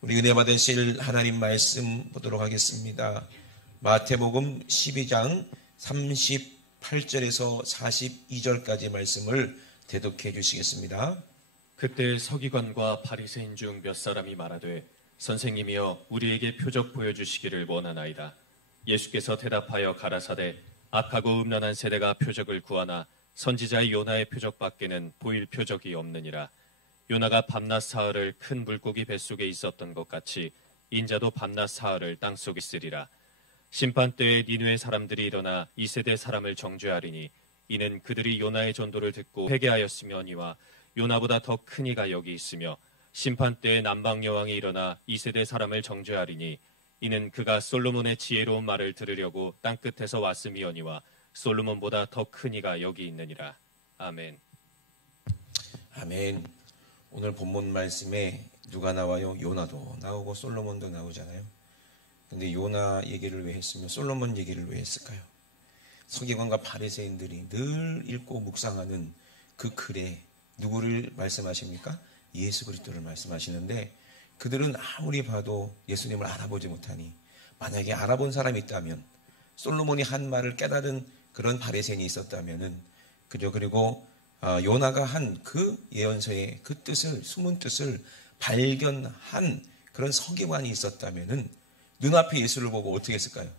우리 은혜 받으실 하나님 말씀 보도록 하겠습니다. 마태복음 12장 38절에서 42절까지 말씀을 대독해 주시겠습니다. 그때 서기관과 바리새인 중 몇 사람이 말하되 선생님이여 우리에게 표적 보여주시기를 원하나이다. 예수께서 대답하여 가라사대 악하고 음란한 세대가 표적을 구하나 선지자의 요나의 표적밖에는 보일 표적이 없느니라. 요나가 밤낮 사흘을 큰 물고기 뱃속에 있었던 것 같이 인자도 밤낮 사흘을 땅속에 있으리라. 심판때에 니느웨 사람들이 일어나 이 세대 사람을 정죄하리니 이는 그들이 요나의 전도를 듣고 회개하였으며니와 요나보다 더 큰 이가 여기 있으며 심판때에 남방 여왕이 일어나 이 세대 사람을 정죄하리니 이는 그가 솔로몬의 지혜로운 말을 들으려고 땅끝에서 왔음이오니와 솔로몬보다 더 큰 이가 여기 있느니라. 아멘. 아멘. 오늘 본문 말씀에 누가 나와요? 요나도 나오고 솔로몬도 나오잖아요. 근데 요나 얘기를 왜 했으며 솔로몬 얘기를 왜 했을까요? 서기관과 바리새인들이 늘 읽고 묵상하는 그 글에 누구를 말씀하십니까? 예수 그리스도를 말씀하시는데 그들은 아무리 봐도 예수님을 알아보지 못하니 만약에 알아본 사람이 있다면 솔로몬이 한 말을 깨달은 그런 바리새인이 있었다면은 그죠. 그리고 요나가 한 그 예언서의 그 뜻을 숨은 뜻을 발견한 그런 서기관이 있었다면은 눈앞에 예수를 보고 어떻게 했을까요?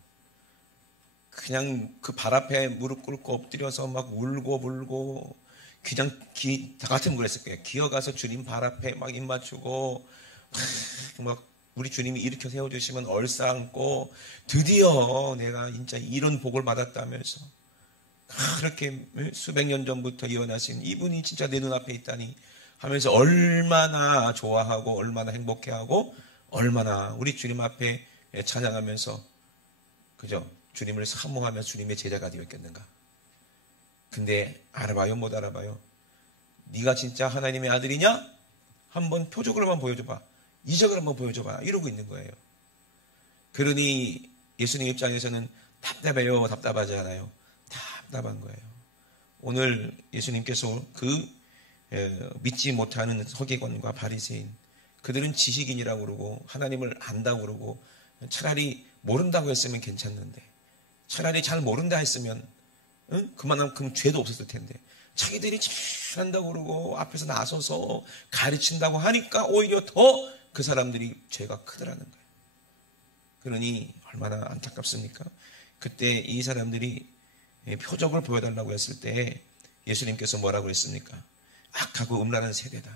그냥 그 발 앞에 무릎 꿇고 엎드려서 막 울고 불고 그냥 다 같은 걸 했을 거예요. 기어가서 주님 발 앞에 막 입 맞추고 막 우리 주님이 일으켜 세워주시면 얼싸안고 드디어 내가 진짜 이런 복을 받았다면서 그렇게 수백 년 전부터 예언하신 이분이 진짜 내 눈앞에 있다니 하면서 얼마나 좋아하고 얼마나 행복해하고 얼마나 우리 주님 앞에 찬양하면서 그죠? 주님을 사모하며 주님의 제자가 되었겠는가? 근데 알아봐요? 못 알아봐요? 네가 진짜 하나님의 아들이냐? 한번 표적으로만 보여줘봐. 이적을 한번 보여줘봐. 이러고 있는 거예요. 그러니 예수님 입장에서는 답답해요? 답답하지 않아요? 답답한 거예요. 오늘 예수님께서 그 믿지 못하는 서기관과 바리새인 그들은 지식인이라고 그러고 하나님을 안다고 그러고 차라리 모른다고 했으면 괜찮는데 차라리 잘 모른다 했으면 그만큼 죄도 없었을 텐데 자기들이 잘한다고 그러고 앞에서 나서서 가르친다고 하니까 오히려 더 그 사람들이 죄가 크더라는 거예요. 그러니 얼마나 안타깝습니까? 그때 이 사람들이 표적을 보여달라고 했을 때 예수님께서 뭐라고 했습니까? 악하고 음란한 세대다.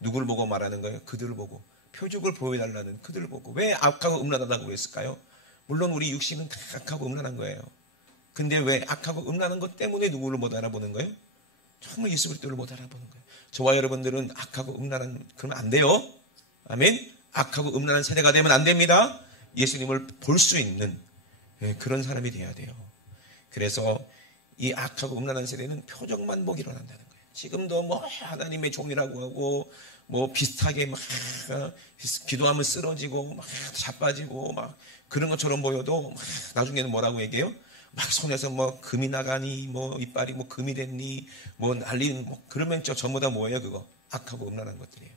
누구를 보고 말하는 거예요? 그들을 보고. 표적을 보여달라는 그들을 보고. 왜 악하고 음란하다고 했을까요? 물론 우리 육신은 다 악하고 음란한 거예요. 근데 왜 악하고 음란한 것 때문에 누구를 못 알아보는 거예요? 정말 예수 그리스도를 못 알아보는 거예요. 저와 여러분들은 악하고 음란한 그러면 안 돼요. 아멘. 악하고 음란한 세대가 되면 안 됩니다. 예수님을 볼 수 있는 그런 사람이 돼야 돼요. 그래서 이 악하고 음란한 세대는 표적만 보기로 한다는 거예요. 지금도 뭐 하나님의 종이라고 하고 뭐 비슷하게 막 기도하면 쓰러지고 막 자빠지고 막 그런 것처럼 보여도 막 나중에는 뭐라고 얘기해요? 막 손에서 뭐 금이 나가니 뭐 이빨이 뭐 금이 됐니 뭐 난리 뭐 그러면 전부 다 뭐예요? 그거 악하고 음란한 것들이에요.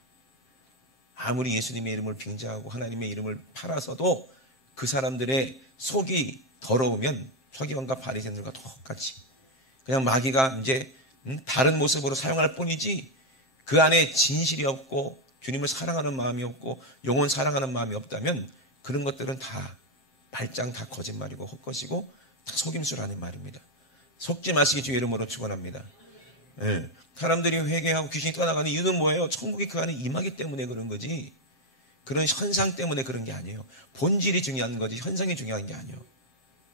아무리 예수님의 이름을 빙자하고 하나님의 이름을 팔아서도 그 사람들의 속이 더러우면 서기관과 바리새인들과 똑같이 그냥 마귀가 이제 다른 모습으로 사용할 뿐이지 그 안에 진실이 없고 주님을 사랑하는 마음이 없고 영혼 사랑하는 마음이 없다면 그런 것들은 다 발장 다 거짓말이고 헛것이고 다 속임수라는 말입니다. 속지 마시기 주의 이름으로 축원합니다. 네. 사람들이 회개하고 귀신이 떠나가는 이유는 뭐예요? 천국이 그 안에 임하기 때문에 그런 거지 그런 현상 때문에 그런 게 아니에요. 본질이 중요한 거지 현상이 중요한 게 아니에요.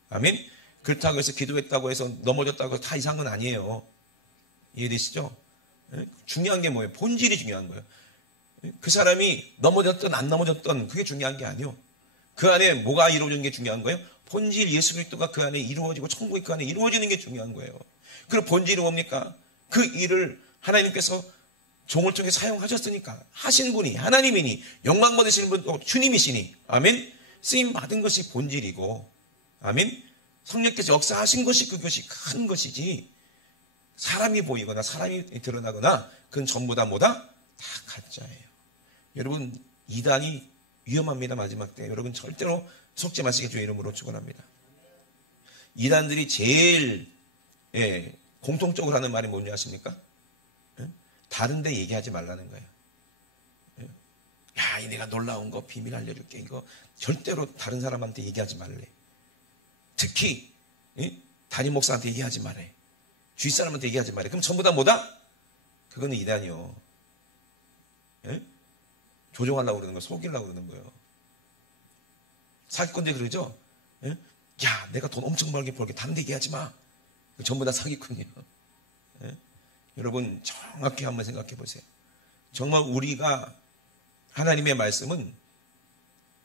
아멘? 그렇다고 해서 기도했다고 해서 넘어졌다고 해서 다 이상한 건 아니에요. 이해되시죠? 중요한 게 뭐예요? 본질이 중요한 거예요. 그 사람이 넘어졌든 안 넘어졌든 그게 중요한 게 아니에요. 그 안에 뭐가 이루어지는 게 중요한 거예요? 본질 예수 그리스도가 그 안에 이루어지고 천국이 그 안에 이루어지는 게 중요한 거예요. 그럼 본질이 뭡니까? 그 일을 하나님께서 종을 통해 사용하셨으니까 하신 분이 하나님이니 영광 받으시는 분도 주님이시니 아멘. 쓰임 받은 것이 본질이고 아멘. 성령께서 역사하신 것이 그것이 큰 것이지 사람이 보이거나 사람이 드러나거나 그건 전부 다 뭐다? 다 가짜예요. 여러분 이단이 위험합니다. 마지막 때 여러분 절대로 속지 마시게 주의 이름으로 축원합니다. 이단들이 제일 공통적으로 하는 말이 뭔지 아십니까? 다른 데 얘기하지 말라는 거예요. 야, 내가 놀라운 거 비밀 알려줄게. 이거 절대로 다른 사람한테 얘기하지 말래. 특히 담임 목사한테 얘기하지 말래. 주위 사람한테 얘기하지 말래. 그럼 전부 다 뭐다? 그거는 이단이요. 조종하려고 그러는 거, 속이려고 그러는 거예요. 사기꾼들 그러죠? 야, 내가 돈 엄청 벌게 다른 데 얘기하지 마. 전부 다 사기꾼이에요. 여러분 정확히 한번 생각해 보세요. 정말 우리가 하나님의 말씀은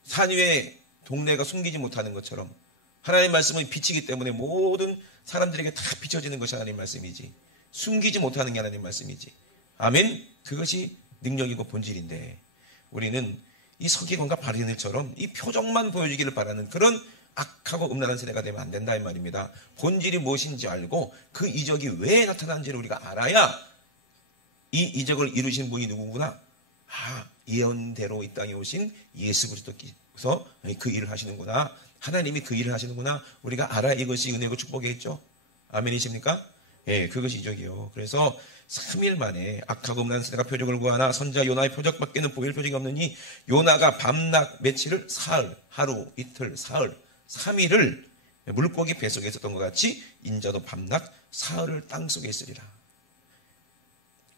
산 위에 동네가 숨기지 못하는 것처럼 하나님의 말씀은 빛이기 때문에 모든 사람들에게 다 비춰지는 것이 하나님의 말씀이지 숨기지 못하는 게 하나님의 말씀이지. 아멘. 그것이 능력이고 본질인데 우리는 이 서기관과 바리새인처럼 이 표정만 보여주기를 바라는 그런 악하고 음란한 세대가 되면 안 된다 이 말입니다. 본질이 무엇인지 알고 그 이적이 왜 나타나는지를 우리가 알아야 이 이적을 이루신 분이 누구구나. 예언대로 이 땅에 오신 예수 그리스도께서 그 일을 하시는구나. 하나님이 그 일을 하시는구나. 우리가 알아야 이것이 은혜고 축복이겠죠. 아멘이십니까? 그것이 이적이요. 그래서 3일 만에 악하고 음란한 세대가 표적을 구하나 선지자 요나의 표적밖에는 보일 표적이 없느니 요나가 밤낮 며칠을 사흘, 하루, 이틀, 사흘 3일을 물고기 뱃속에 있었던 것 같이 인자도 밤낮 사흘을 땅속에 있으리라.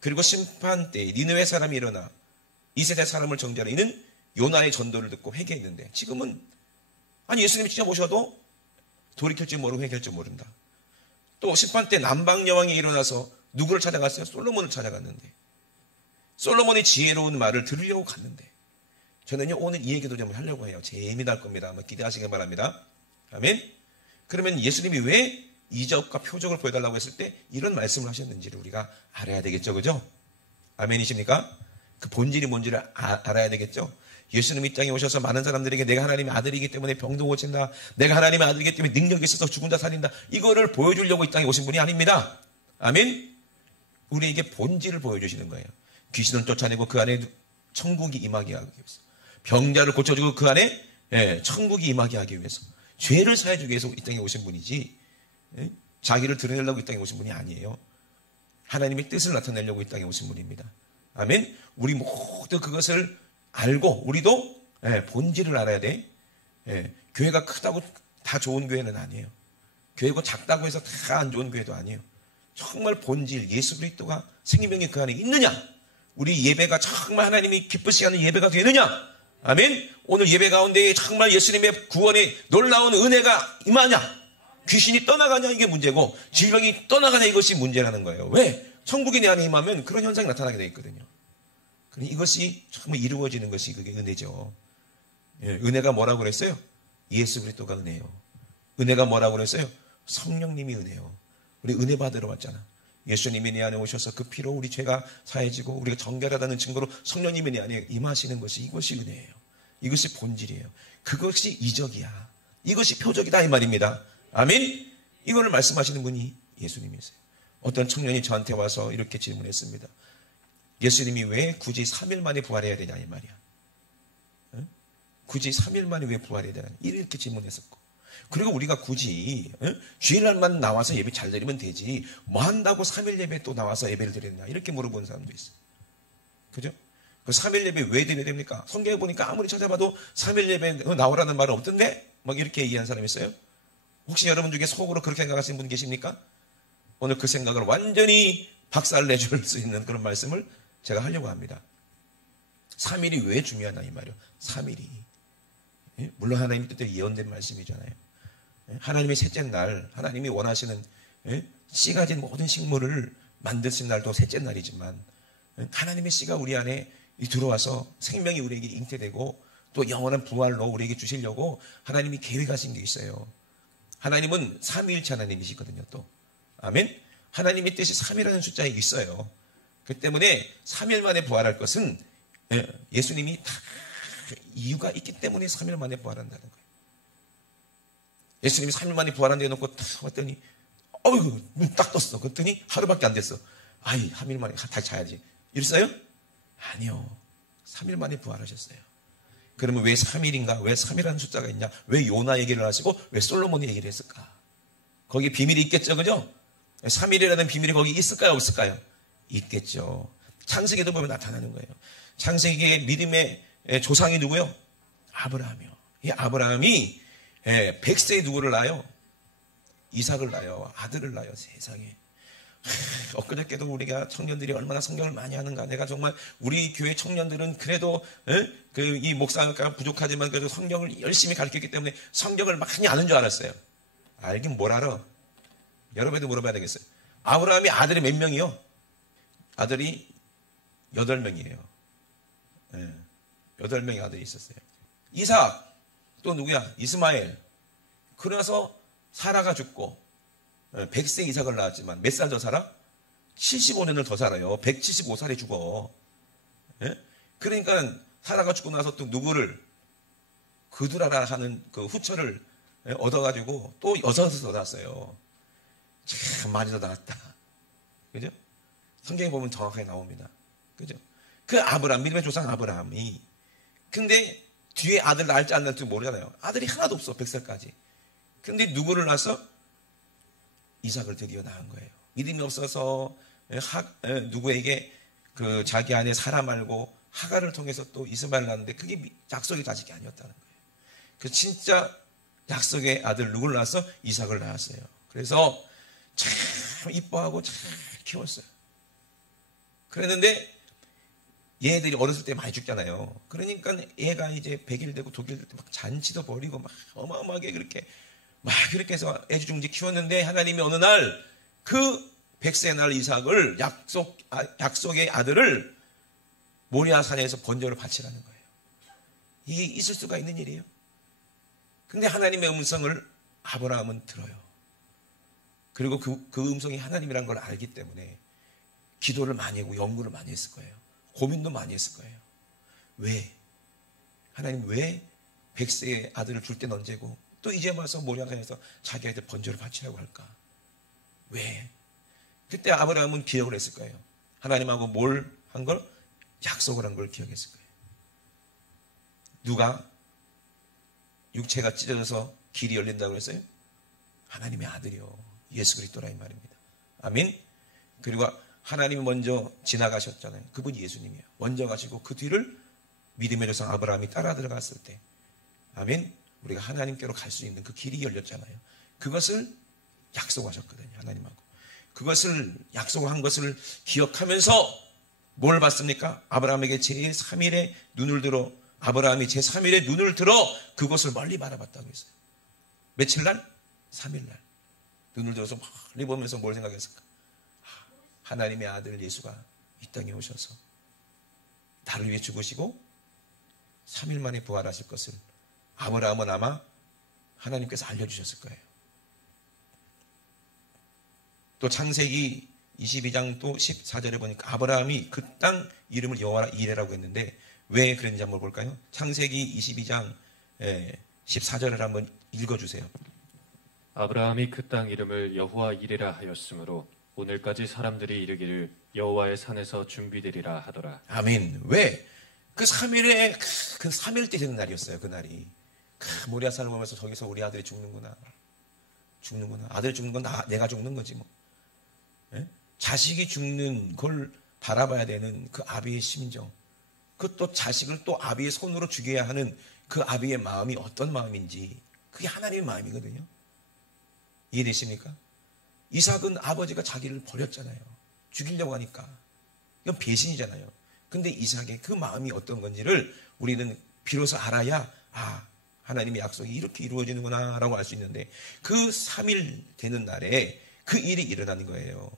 그리고 심판 때 니느웨 사람이 일어나 이 세대 사람을 정죄하라. 이는 요나의 전도를 듣고 회개했는데 지금은 예수님이 직접 오셔도 돌이킬 줄 모르고 회개할 줄 모른다. 또 심판 때 남방 여왕이 일어나서 누구를 찾아갔어요? 솔로몬을 찾아갔는데 솔로몬의 지혜로운 말을 들으려고 갔는데 저는요 오늘 이 얘기도 좀 하려고 해요. 재미날 겁니다. 한번 기대하시길 바랍니다. 아멘. 그러면 예수님이 왜 이적과 표적을 보여달라고 했을 때 이런 말씀을 하셨는지를 우리가 알아야 되겠죠. 그죠? 아멘이십니까? 그 본질이 뭔지를 알아야 되겠죠. 예수님이 이 땅에 오셔서 많은 사람들에게 내가 하나님의 아들이기 때문에 병도 고친다. 내가 하나님의 아들이기 때문에 능력이 있어서 죽은 자 살린다. 이거를 보여주려고 이 땅에 오신 분이 아닙니다. 아멘. 우리에게 본질을 보여주시는 거예요. 귀신을 쫓아내고 그 안에 천국이 임하게 하기 위해서, 병자를 고쳐주고 그 안에 천국이 임하게 하기 위해서, 죄를 사해주기 위해서 이 땅에 오신 분이지 자기를 드러내려고 이 땅에 오신 분이 아니에요. 하나님의 뜻을 나타내려고 이 땅에 오신 분입니다. 아멘. 우리 모두 그것을 알고 우리도 본질을 알아야 돼. 교회가 크다고 다 좋은 교회는 아니에요. 교회가 작다고 해서 다 안 좋은 교회도 아니에요. 정말 본질 예수 그리스도가 생명이 그 안에 있느냐, 우리 예배가 정말 하나님이 기쁘시게 하는 예배가 되느냐. 아멘. 오늘 예배 가운데 정말 예수님의 구원의 놀라운 은혜가 임하냐, 귀신이 떠나가냐, 이게 문제고 질병이 떠나가냐, 이것이 문제라는 거예요. 왜? 천국이 내 안에 임하면 그런 현상이 나타나게 되어 있거든요. 이것이 정말 이루어지는 것이 그게 은혜죠. 은혜가 뭐라고 그랬어요? 예수 그리스도가 은혜요. 은혜가 뭐라고 그랬어요? 성령님이 은혜요. 우리 은혜 받으러 왔잖아. 예수님이 내 안에 오셔서 그 피로 우리 죄가 사해지고 우리가 정결하다는 증거로 성령님이 내 안에 임하시는 것이, 이것이 은혜예요. 이것이 본질이에요. 그것이 이적이야. 이것이 표적이다 이 말입니다. 아멘. 이거를 말씀하시는 분이 예수님이세요. 어떤 청년이 저한테 와서 이렇게 질문했습니다. 예수님이 왜 굳이 3일 만에 부활해야 되냐 이 말이야. 굳이 3일 만에 왜 부활해야 되냐, 이렇게 질문했었고, 그리고 우리가 굳이 주일날만 나와서 예배 잘 드리면 되지 뭐 한다고 3일 예배 또 나와서 예배를 드리느냐, 이렇게 물어보는 사람도 있어요. 그죠? 그 3일 예배 왜 드려야 됩니까? 성경에 보니까 아무리 찾아봐도 3일 예배 나오라는 말은 없던데 막 이렇게 얘기한 사람이 있어요. 혹시 여러분 중에 속으로 그렇게 생각하시는 분 계십니까? 오늘 그 생각을 완전히 박살내줄 수 있는 그런 말씀을 제가 하려고 합니다. 3일이 왜 중요하나 이 말이에요. 3일이 물론 하나님의 뜻대로 예언된 말씀이잖아요. 하나님의 셋째 날, 하나님이 원하시는 씨 가진 모든 식물을 만드신 날도 셋째 날이지만 하나님의 씨가 우리 안에 들어와서 생명이 우리에게 잉태되고 또 영원한 부활로 우리에게 주시려고 하나님이 계획하신 게 있어요. 하나님은 삼위일체 하나님이시거든요. 또 아멘. 하나님의 뜻이 3이라는 숫자에 있어요. 그 때문에 3일 만에 부활할 것은 예수님이 다 이유가 있기 때문에 3일 만에 부활한다는 거예요. 예수님이 3일 만에 부활한 데 놓고 딱 왔더니 어이구 눈 딱 떴어. 그랬더니 하루밖에 안 됐어. 아이 3일 만에 다시 자야지 이랬어요? 아니요. 3일 만에 부활하셨어요. 그러면 왜 3일인가? 왜 3이라는 숫자가 있냐? 왜 요나 얘기를 하시고 왜 솔로몬 얘기를 했을까? 거기 비밀이 있겠죠, 그죠? 3일이라는 비밀이 거기 있을까요, 없을까요? 있겠죠. 창세기도 보면 나타나는 거예요. 창세기의 믿음의 조상이 누구요? 아브라함이요. 이 아브라함이 100세에 누구를 낳아요? 이삭을 낳아요. 아들을 낳아요. 세상에. 엊그저께도 우리가 청년들이 얼마나 성경을 많이 하는가. 내가 정말 우리 교회 청년들은 그래도 이 목사가 부족하지만 그래도 성경을 열심히 가르쳤기 때문에 성경을 많이 아는 줄 알았어요. 알긴 뭘 알아? 여러분도 물어봐야 되겠어요. 아브라함이 아들이 몇 명이요? 아들이 8명이에요. 8명의 아들이 있었어요. 이삭, 또 누구야? 이스마엘. 그래서 사라가 죽고 100세 이삭을 낳았지만 몇 살 더 살아? 75년을 더 살아요. 175살에 죽어. 그러니까 사라가 죽고 나서 또 누구를 그두라라 하는 그 후처를 얻어가지고 또 6을 더 낳았어요. 참 많이 더 낳았다. 그죠? 성경에 보면 정확하게 나옵니다. 그죠? 그 아브라함, 믿음의 조상 아브라함이 근데 뒤에 아들 낳을지 안 낳을지 모르잖아요. 아들이 하나도 없어. 100살까지. 근데 누구를 낳았어? 이삭을 드디어 낳은 거예요. 믿음이 없어서 누구에게 그 자기 안에 사라 말고 하갈을 통해서 또 이스마엘을 낳았는데 그게 약속의 자식이 아니었다는 거예요. 그 진짜 약속의 아들 누구를 낳았어? 이삭을 낳았어요. 그래서 참 이뻐하고 잘 키웠어요. 그랬는데 얘들이 어렸을 때 많이 죽잖아요. 그러니까 얘가 이제 100일 되고 독일 될 때 막 잔치도 벌이고 막 어마어마하게 그렇게 해서 애주중지 키웠는데 하나님이 어느 날 그 100세 날 이삭을 약속의 아들을 모리아 산에서 번제로 바치라는 거예요. 이게 있을 수가 있는 일이에요. 근데 하나님의 음성을 아브라함은 들어요. 그리고 그 음성이 하나님이라는 걸 알기 때문에 기도를 많이 하고 연구를 많이 했을 거예요. 고민도 많이 했을 거예요. 왜? 하나님 왜 100세의 아들을 줄 땐 언제고 또 이제 와서 모리아산에서 자기 아들 번제를 바치라고 할까? 왜? 그때 아브라함은 기억을 했을 거예요. 하나님하고 뭘 한 걸? 약속을 한 걸 기억했을 거예요. 누가 육체가 찢어져서 길이 열린다고 했어요? 하나님의 아들이요. 예수 그리스도라 이 말입니다. 아멘. 그리고 하나님이 먼저 지나가셨잖아요. 그분이 예수님이에요. 먼저 가시고 그 뒤를 믿음의 조상 아브라함이 따라 들어갔을 때 아멘. 우리가 하나님께로 갈 수 있는 그 길이 열렸잖아요. 그것을 약속하셨거든요. 하나님하고. 그것을 약속한 것을 기억하면서 뭘 봤습니까? 아브라함에게 제3일에 눈을 들어 아브라함이 제3일에 눈을 들어 그것을 멀리 바라봤다고 했어요. 며칠 날? 3일 날. 눈을 들어서 멀리 보면서 뭘 생각했을까? 하나님의 아들 예수가 이 땅에 오셔서 나를 위해 죽으시고 3일 만에 부활하실 것을 아브라함은 아마 하나님께서 알려주셨을 거예요. 또 창세기 22장 또 14절에 보니까 아브라함이 그 땅 이름을 여호와 이레라고 했는데 왜 그랬는지 한번 볼까요? 창세기 22장 14절을 한번 읽어주세요. 아브라함이 그 땅 이름을 여호와 이레라 하였으므로 오늘까지 사람들이 이르기를 여호와의 산에서 준비되리라 하더라. 아멘. 왜? 그 3일에 그 3일 때 되는 날이었어요. 그 날이. 모리아산을 보면서 저기서 우리 아들이 죽는구나. 아들 죽는 건 내가 죽는 거지 뭐. 예? 자식이 죽는 걸 바라봐야 되는 그 아비의 심정. 그것도 자식을 또 아비의 손으로 죽여야 하는 그 아비의 마음이 어떤 마음인지 그게 하나님의 마음이거든요. 이해되십니까? 이삭은 아버지가 자기를 버렸잖아요. 죽이려고 하니까. 이건 배신이잖아요. 근데 이삭의 그 마음이 어떤 건지를 우리는 비로소 알아야 하나님의 약속이 이렇게 이루어지는구나 라고 알 수 있는데 그 3일 되는 날에 그 일이 일어나는 거예요.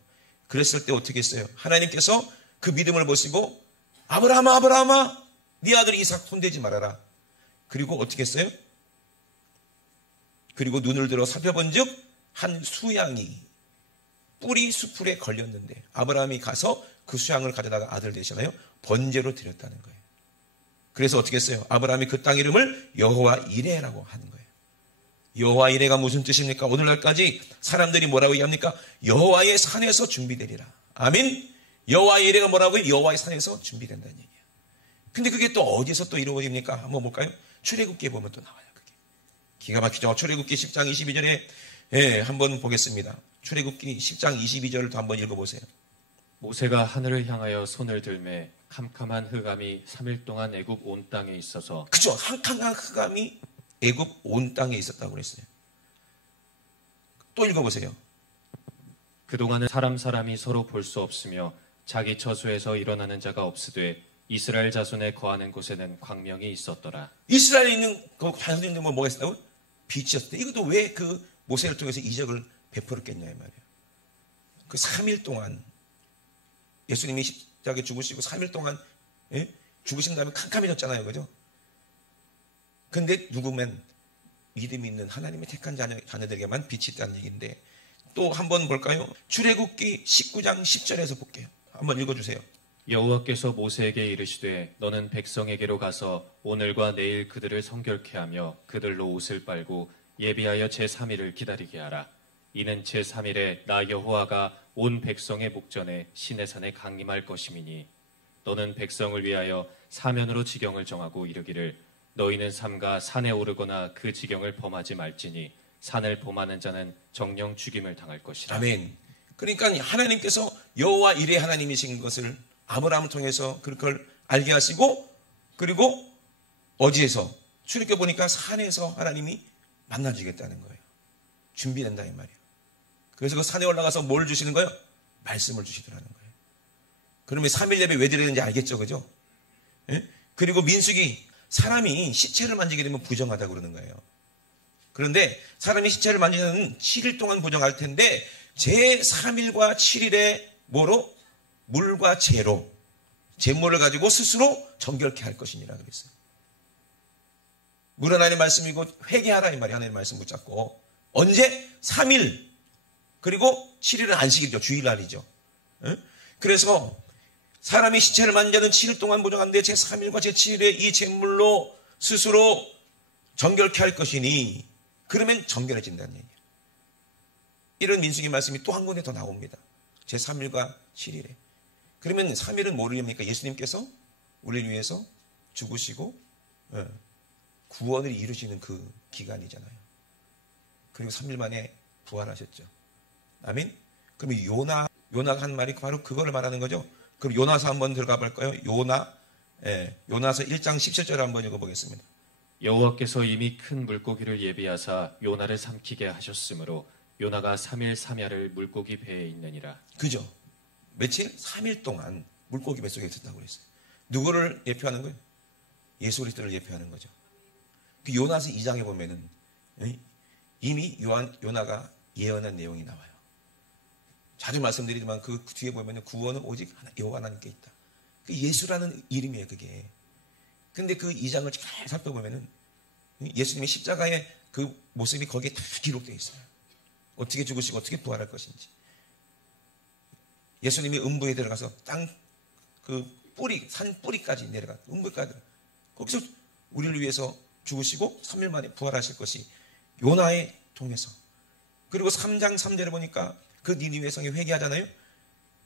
그랬을 때 어떻게 했어요? 하나님께서 그 믿음을 보시고 아브라함아 네 아들 이삭 손대지 말아라. 그리고 어떻게 했어요? 그리고 눈을 들어 살펴본즉 한 수양이 뿌리 수풀에 걸렸는데 아브라함이 가서 그 수양을 가져다가 아들 대신하여 번제로 드렸다는 거예요. 그래서 어떻게 했어요? 아브라함이 그 땅 이름을 여호와 이레라고 하는 거예요. 여호와 이레가 무슨 뜻입니까? 오늘날까지 사람들이 뭐라고 얘기합니까? 여호와의 산에서 준비되리라. 아멘. 여호와 이레가 뭐라고요? 여호와의 산에서 준비된다는 얘기예요. 근데 그게 또 어디서 또 이루어집니까? 한번 볼까요? 출애굽기에 보면 또 나와요. 그게 기가 막히죠. 출애굽기 10장 22절에 한번 보겠습니다. 출애굽기 10장 22절을 또 한번 읽어보세요. 모세가 하늘을 향하여 손을 들매 캄캄한 흑암이 3일 동안 애굽 온 땅에 있어서. 그죠? 캄캄한 흑암이 애굽 온 땅에 있었다고 그랬어요. 또 읽어보세요. 그동안은 사람이 서로 볼 수 없으며 자기 처소에서 일어나는 자가 없으되 이스라엘 자손에 거하는 곳에는 광명이 있었더라. 이스라엘에 있는 그 자손인데 뭐가 있었다고? 빛이었대. 이것도 왜 그 모세를 통해서 이적을 베풀었겠냐 이 말이에요. 그 3일 동안 예수님이 십자가에 죽으시고 3일 동안 죽으신 다음에 캄캄해졌잖아요. 그죠? 근데 누구면 믿음이 있는 하나님의 택한 자녀들에게만 빛이 있다는 얘기인데 또 한번 볼까요? 출애굽기 19장 10절에서 볼게요. 한번 읽어주세요. 여호와께서 모세에게 이르시되 너는 백성에게로 가서 오늘과 내일 그들을 성결케 하며 그들로 옷을 빨고 예비하여 제3일을 기다리게 하라. 이는 제3일에 나 여호와가 온 백성의 목전에 시내산에 강림할 것임이니 너는 백성을 위하여 사면으로 지경을 정하고 이르기를 너희는 삼가 산에 오르거나 그 지경을 범하지 말지니 산을 범하는 자는 정령 죽임을 당할 것이라. 아멘. 그러니까 하나님께서 여호와 이레 하나님이신 것을 아브라함을 통해서 그걸 알게 하시고 그리고 어디에서 출애굽해 보니까 산에서 하나님이 만나주겠다는 거예요. 준비된다 이 말이에요. 그래서 그 산에 올라가서 뭘 주시는 거예요? 말씀을 주시더라는 거예요. 그러면 3일 예배 왜 드리는지 알겠죠, 그죠? 예? 그리고 민수기 사람이 시체를 만지게 되면 부정하다고 그러는 거예요. 그런데 사람이 시체를 만지는 7일 동안 부정할 텐데 제3일과 7일에 뭐로? 물과 재로 재물을 가지고 스스로 정결케 할 것이니라 그랬어요. 물 하나님의 말씀이고 회개하라 이 말이 하나님의 말씀 붙잡고 언제? 3일 그리고 7일은 안식일이죠. 주일날이죠. 그래서 사람이 시체를 만지는 7일 동안 부정한데 제3일과 제7일에 이 재물로 스스로 정결케 할 것이니 그러면 정결해진다는 얘기예요. 이런 민수기 말씀이 또 한 군데 더 나옵니다. 제3일과 7일에. 그러면 3일은 뭐를 의미합니까? 예수님께서 우리를 위해서 죽으시고 구원을 이루시는 그 기간이잖아요. 그리고 3일 만에 부활하셨죠. 아멘? 그러면 요나가 한 말이 바로 그거를 말하는 거죠. 그럼 요나서 한번 들어가 볼까요? 요나서 1장 17절을 한번 읽어보겠습니다. 여호와께서 이미 큰 물고기를 예비하사 요나를 삼키게 하셨으므로 요나가 3일 3야를 물고기 배에 있느니라. 그죠? 며칠? 3일 동안 물고기 뱃속에 있었다고 그랬어요. 누구를 예표하는 거예요? 예수 그리스도를 예표하는 거죠. 그 요나서 2장에 보면은 이미 요나가 예언한 내용이 나와요. 자주 말씀드리지만 그 뒤에 보면은 구원은 오직 여호와 하나님께 있다. 그 예수라는 이름이에요, 그게. 근데 그 2장을 잘 살펴보면은 예수님의 십자가의 그 모습이 거기에 다 기록되어 있어요. 어떻게 죽으시고 어떻게 부활할 것인지. 예수님이 음부에 들어가서 땅 그 뿌리, 산 뿌리까지 내려가 음부까지 거기서 우리를 위해서 죽으시고 3일 만에 부활하실 것이 요나의 통해서. 그리고 3장 3절에 보니까 그 니느웨 성에 회개하잖아요.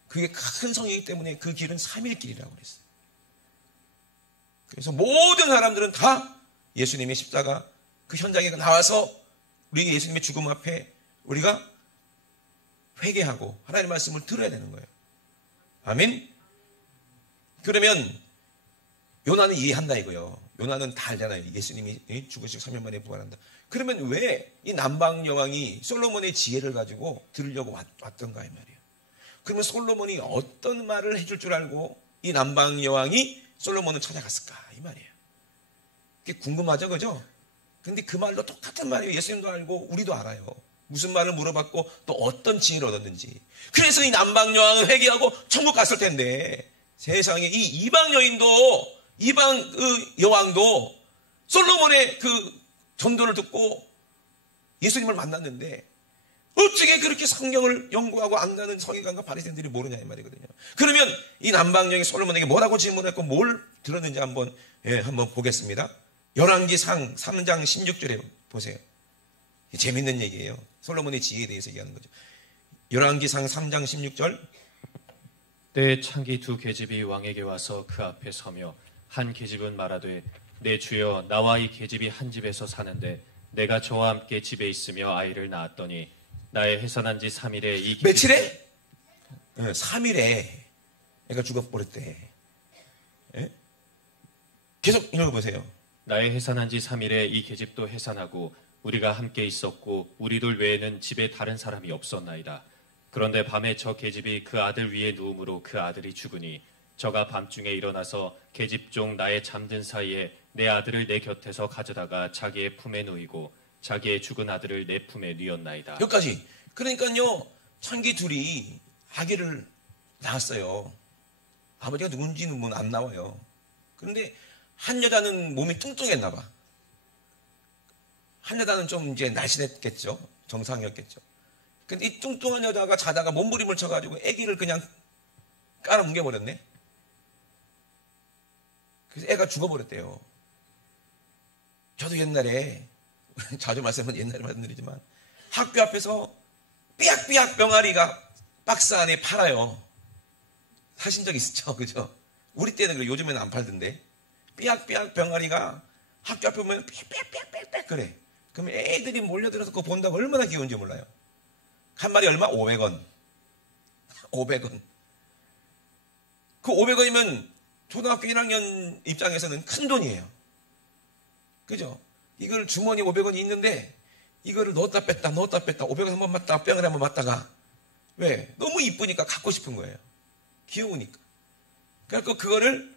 그게 큰 성이기 때문에 그 길은 3일 길이라고 그랬어요. 그래서 모든 사람들은 다 예수님의 십자가 그 현장에 나와서 우리 예수님의 죽음 앞에 우리가 회개하고 하나님의 말씀을 들어야 되는 거예요. 아멘? 그러면 요나는 이해한다 이거요. 요나는 다 알잖아요. 예수님이 죽으시고 3일 만에 부활한다. 그러면 왜 이 남방 여왕이 솔로몬의 지혜를 가지고 들으려고 왔던가 이 말이에요. 그러면 솔로몬이 어떤 말을 해줄 줄 알고 이 남방 여왕이 솔로몬을 찾아갔을까 이 말이에요. 그게 궁금하죠, 그죠? 근데 그 말로 똑같은 말이에요. 예수님도 알고 우리도 알아요. 무슨 말을 물어봤고 또 어떤 지혜를 얻었는지. 그래서 이 남방 여왕은 회개하고 천국 갔을 텐데 세상에 이 이방 여인도 이방 그 여왕도 솔로몬의 그 전도를 듣고 예수님을 만났는데 어떻게 그렇게 성경을 연구하고 안다는 서기관과 바리새인들이 모르냐 이 말이거든요. 그러면 이 남방 여왕이 솔로몬에게 뭐라고 질문했고 뭘 들었는지 한번 보겠습니다. 열왕기상 3장 16절에 보세요. 재밌는 얘기예요. 솔로몬의 지혜에 대해서 얘기하는 거죠. 열왕기상 3장 16절. 때에 창기 두 계집이 왕에게 와서 그 앞에 서며 한 계집은 말하되 내 주여 나와 이 계집이 한 집에서 사는데 내가 저와 함께 집에 있으며 아이를 낳았더니 나의 해산한 지 3일에 이 계집 며칠에? 3일에 애가 죽어버렸대. 예? 계속 읽어보세요. 나의 해산한 지 3일에 이 계집도 해산하고 우리가 함께 있었고 우리 둘 외에는 집에 다른 사람이 없었나이다. 그런데 밤에 저 계집이 그 아들 위에 누움으로 그 아들이 죽으니 저가 밤중에 일어나서 계집종 나의 잠든 사이에 내 아들을 내 곁에서 가져다가 자기의 품에 누이고 자기의 죽은 아들을 내 품에 누였나이다. 여기까지. 그러니까요, 창기 둘이 아기를 낳았어요. 아버지가 누군지는 뭐 안 나와요. 그런데 한 여자는 몸이 뚱뚱했나 봐. 한 여자는 좀 이제 날씬했겠죠. 정상이었겠죠. 근데 이 뚱뚱한 여자가 자다가 몸부림을 쳐가지고 아기를 그냥 깔아 뭉개버렸네. 그래서 애가 죽어버렸대요. 저도 옛날에, 자주 말씀은 옛날에 말씀드리지만, 학교 앞에서 삐약삐약 병아리가 박스 안에 팔아요. 사신 적 있죠? 그죠? 우리 때는 그래. 요즘에는 안 팔던데. 삐약삐약 병아리가 학교 앞에 보면 삐약삐약삐약 그래. 그럼 애들이 몰려들어서 그거 본다고 얼마나 귀여운지 몰라요. 한 마리 얼마? 500원. 500원. 그 500원이면 초등학교 1학년 입장에서는 큰 돈이에요. 그죠? 이걸 주머니 500원이 있는데 이거를 넣었다 뺐다 500원 한번 맞다가 병을 한번 맞다가 왜? 너무 이쁘니까 갖고 싶은 거예요. 귀여우니까. 그래서 그거를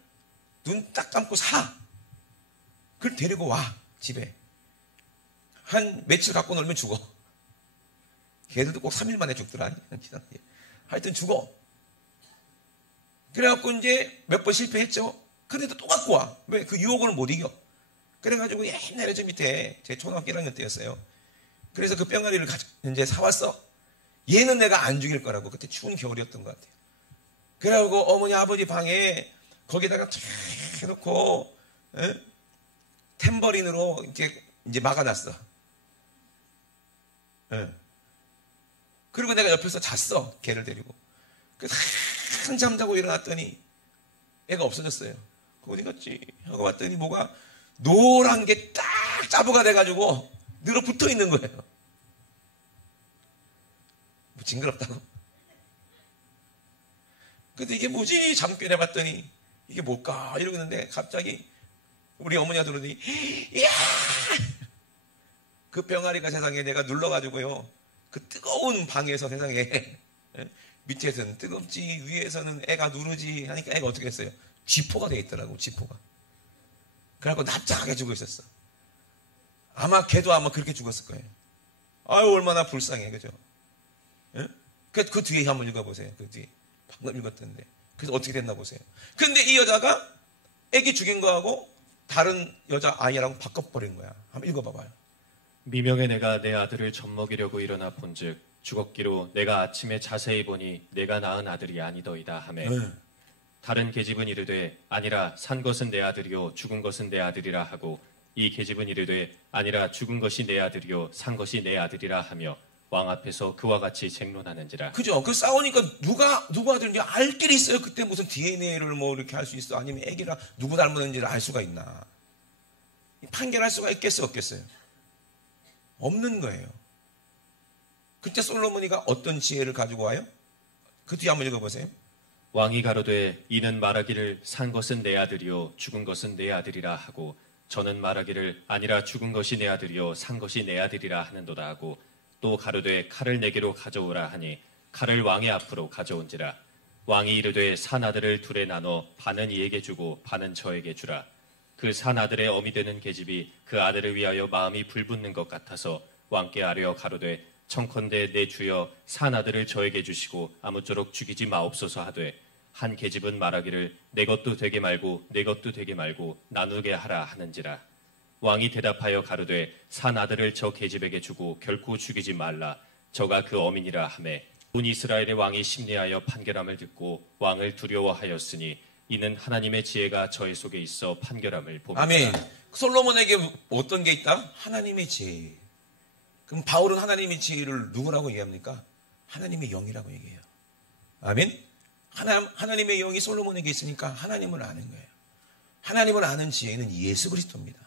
눈 딱 감고 사. 그걸 데리고 와 집에. 한 며칠 갖고 놀면 죽어. 걔들도 꼭 3일 만에 죽더라. 하여튼 죽어. 그래갖고 이제 몇 번 실패했죠. 그래도 또 갖고 와. 왜? 그 유혹을 못 이겨. 그래가지고 옛날에 저 밑에 제 초등학교 1학년 때였어요. 그래서 그 병아리를 이제 사왔어. 얘는 내가 안 죽일 거라고. 그때 추운 겨울이었던 것 같아요. 그래갖고 어머니 아버지 방에 거기다가 탁 해놓고 탬버린으로 이제 막아놨어. 그리고 내가 옆에서 잤어. 걔를 데리고. 그래서 한잠 자고 일어났더니 애가 없어졌어요. 어디 갔지? 하고 봤더니 뭐가 노란 게 딱 짜부가 돼가지고 늘어 붙어 있는 거예요. 뭐 징그럽다고? 근데 이게 뭐지? 잠 깨려봤더니 이게 뭘까? 이러고 있는데 갑자기 우리 어머니가 들으더니 이야! 그 병아리가 세상에 내가 눌러가지고요. 그 뜨거운 방에서 세상에 밑에서는 뜨겁지 위에서는 애가 누르지 하니까 애가 어떻게 했어요? 쥐포가 돼 있더라고. 쥐포가. 그래갖고 납작하게 죽어 있었어. 아마 걔도 아마 그렇게 죽었을 거예요. 아유 얼마나 불쌍해. 그죠? 그 뒤에 한번 읽어보세요. 그 뒤에 방금 읽었던데. 그래서 어떻게 됐나 보세요. 근데 이 여자가 애기 죽인 거하고 다른 여자 아이랑 바꿔버린 거야. 한번 읽어봐봐요. 미명에 내가 내 아들을 젖먹이려고 일어나 본즉 죽었기로 내가 아침에 자세히 보니 내가 낳은 아들이 아니더이다 하매 다른 계집은 이르되 아니라 산 것은 내 아들이요 죽은 것은 내 아들이라 하고 이 계집은 이르되 아니라 죽은 것이 내 아들이요 산 것이 내 아들이라 하며 왕 앞에서 그와 같이 쟁론하는지라. 그죠? 그 싸우니까 누가 아들인지 알 길이 있어요. 그때 무슨 DNA를 뭐 이렇게 할 수 있어? 아니면 애기랑 누구 닮았는지를 알 수가 있나? 판결할 수가 있겠어요? 없겠어요? 없는 거예요. 그때 솔로몬이가 어떤 지혜를 가지고 와요? 그 뒤에 한번 읽어보세요. 왕이 가로되 이는 말하기를 산 것은 내 아들이요 죽은 것은 내 아들이라 하고 저는 말하기를 아니라 죽은 것이 내 아들이요 산 것이 내 아들이라 하는도다 하고 또 가로되 칼을 내게로 가져오라 하니 칼을 왕의 앞으로 가져온지라. 왕이 이르되 산 아들을 둘에 나눠 반은 이에게 주고 반은 저에게 주라. 그 산 아들의 어미 되는 계집이 그 아들을 위하여 마음이 불붙는 것 같아서 왕께 아뢰어 가로되 청컨대 내 주여 산 아들을 저에게 주시고 아무쪼록 죽이지 마옵소서 하되 한 계집은 말하기를 내 것도 되게 말고 내 것도 되게 말고 나누게 하라 하는지라. 왕이 대답하여 가로되 산 아들을 저 계집에게 주고 결코 죽이지 말라. 저가 그 어민이라 하매 온 이스라엘의 왕이 심리하여 판결함을 듣고 왕을 두려워하였으니 이는 하나님의 지혜가 저의 속에 있어 판결함을 봅니다. 아멘. 솔로몬에게 어떤 게 있다? 하나님의 지혜. 그럼 바울은 하나님의 지혜를 누구라고 얘기합니까? 하나님의 영이라고 얘기해요. 아멘. 하나님의 영이 솔로몬에게 있으니까 하나님을 아는 거예요. 하나님을 아는 지혜는 예수 그리스도입니다.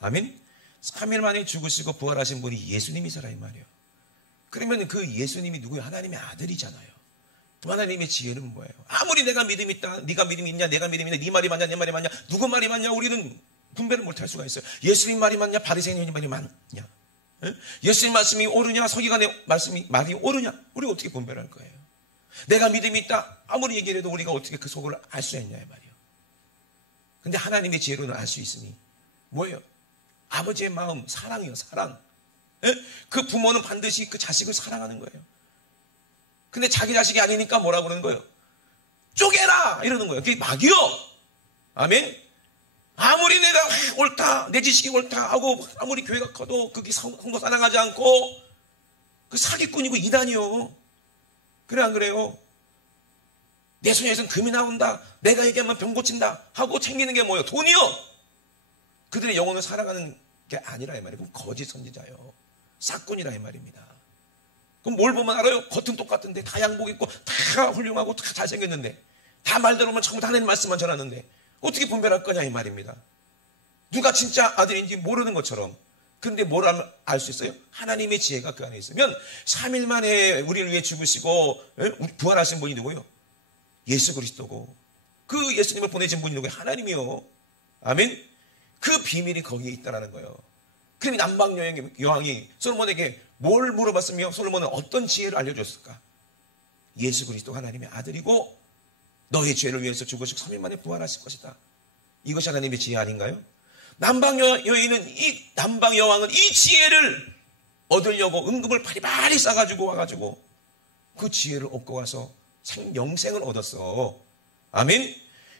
아멘. 3일 만에 죽으시고 부활하신 분이 예수님이시라 이 말이에요. 그러면 그 예수님이 누구예요? 하나님의 아들이잖아요. 하나님의 지혜는 뭐예요? 아무리 내가 믿음이 있다, 네가 믿음이 있냐, 내가 믿음이 있냐, 네 말이 맞냐, 내 말이 맞냐, 누구 말이 맞냐, 우리는 분별을 못할 수가 있어요. 예수님 말이 맞냐, 바리새인 말이 맞냐, 예수님 말씀이 옳으냐, 서기관의 말이 옳으냐, 우리가 어떻게 분별할 거예요? 내가 믿음이 있다, 아무리 얘기를 해도 우리가 어떻게 그 속을 알 수 있냐 이 말이에요. 근데 하나님의 지혜로는 알 수 있으니 뭐예요? 아버지의 마음, 사랑이요, 사랑. 그 부모는 반드시 그 자식을 사랑하는 거예요. 근데 자기 자식이 아니니까 뭐라 그러는 거예요? 쪼개라! 이러는 거예요. 그게 막이요! 아멘? 아무리 내가 옳다, 내 지식이 옳다 하고 아무리 교회가 커도 그게 성도 사랑하지 않고 그 사기꾼이고 이단이요. 그래 안 그래요? 내 손에서는 금이 나온다, 내가 얘기하면 병 고친다 하고 챙기는 게 뭐예요? 돈이요! 그들의 영혼을 살아가는 게 아니라 이 말이에요. 그럼 거짓 선지자요. 사꾼이라 이 말입니다. 그럼 뭘 보면 알아요? 겉은 똑같은데 다 양복 입고 다 훌륭하고 다 잘생겼는데 다 말대로 하면 전부 다 하나님 말씀만 전하는데 어떻게 분별할 거냐 이 말입니다. 누가 진짜 아들인지 모르는 것처럼. 그런데 뭘 알 수 있어요? 하나님의 지혜가 그 안에 있으면 3일 만에 우리를 위해 죽으시고 부활하신 분이 누구예요? 예수 그리스도고 그 예수님을 보내신 분이 누구예요? 하나님이요. 아멘. 그 비밀이 거기에 있다는 거예요. 그럼 남방 여왕이 솔로몬에게 뭘 물어봤으며 솔로몬은 어떤 지혜를 알려줬을까? 예수 그리스도 하나님의 아들이고 너의 죄를 위해서 죽으시고 3일 만에 부활하실 것이다. 이것이 하나님의 지혜 아닌가요? 남방 여왕은 이 지혜를 얻으려고 은금을 바리바리 싸가지고 와가지고 그 지혜를 얻고 와서 영생을 얻었어. 아멘.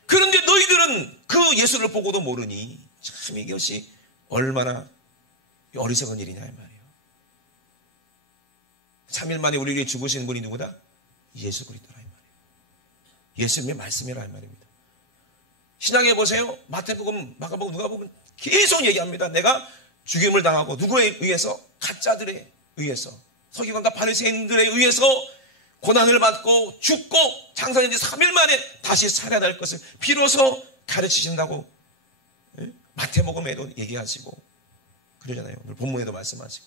그런데 너희들은 그 예수를 보고도 모르니 참 이것이 얼마나 어리석은 일이냐 이 말이에요. 3일 만에 우리를 위해 죽으신 분이 누구다? 예수 그리스도라 이 말이에요. 예수님의 말씀이라 이 말입니다. 신약에 보세요. 마태복음, 마가복음, 누가복음 계속 얘기합니다. 내가 죽임을 당하고 누구에 의해서? 가짜들에 의해서, 서기관과 바리새인들에 의해서 고난을 받고 죽고 장사된 지 3일 만에 다시 살아날 것을 비로소 가르치신다고 마태복음에도 얘기하시고 그러잖아요. 오늘 본문에도 말씀하시고